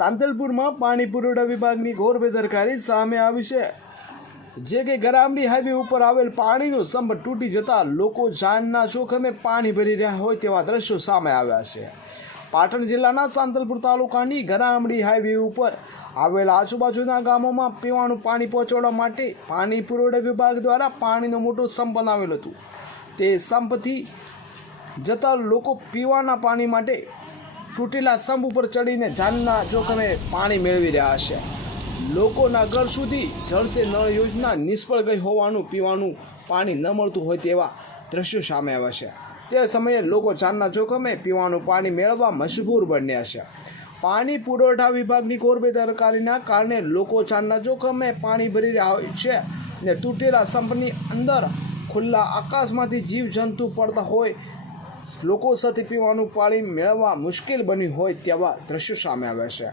સાંતલપુરમાં પાણી પુરવઠા વિભાગની ઘોર બેદરકારી સામે આવી છે. જે કે ગરામડી હાઈવે ઉપર આવેલ પાણીનો સંપ તૂટી જતા લોકો જાનના જોખમે પાણી ભરી રહ્યા હોય તેવા દ્રશ્યો સામે આવ્યા છે. પાટણ જિલ્લાના સાંતલપુર તાલુકાની ગરામડી હાઈવે ઉપર આવેલ આજુબાજુના ગામોમાં પીવાનું પાણી પહોંચાડવા માટે પાણી પુરવઠા વિભાગ દ્વારા પાણીનો મોટો સંપ બનાવેલ હતું. તે સંપથી જતા લોકો પીવાના પાણી માટે તૂટેલા સ્તંભ ઉપર ચડીને જાનના જોખમે પાણી મેળવી રહ્યા છે. લોકોના ઘર સુધી જળસે નળ યોજના નિષ્ફળ ગઈ હોવાનું, પીવાનું પાણી ન મળતું હોય તેવા દ્રશ્યો સામે આવ્યા છે. તે સમયે લોકો જાનના જોખમે પીવાનું પાણી મેળવવા મજબૂર બન્યા છે. પાણી પુરવઠા વિભાગની કોરબેદરકારીના કારણે લોકો જાનના જોખમે પાણી ભરી રહ્યા હોય છે ને તૂટેલા સંપની અંદર ખુલ્લા આકાશમાંથી જીવજંતુ પડતા હોય લોકો સાથે પીવાનું પાણી મેળવવા મુશ્કેલ બન્યું હોય તેવા દ્રશ્યો સામે આવ્યા છે.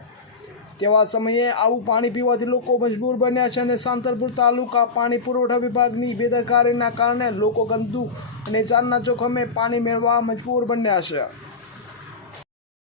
તેવા સમયે આવું પાણી પીવાથી લોકો મજબૂર બન્યા છે અને સાંતરપુર તાલુકા પાણી પુરવઠા વિભાગની બેદરકારીના કારણે લોકો ગંદુ અને જાનના જોખમે પાણી મેળવવા મજબૂર બન્યા છે.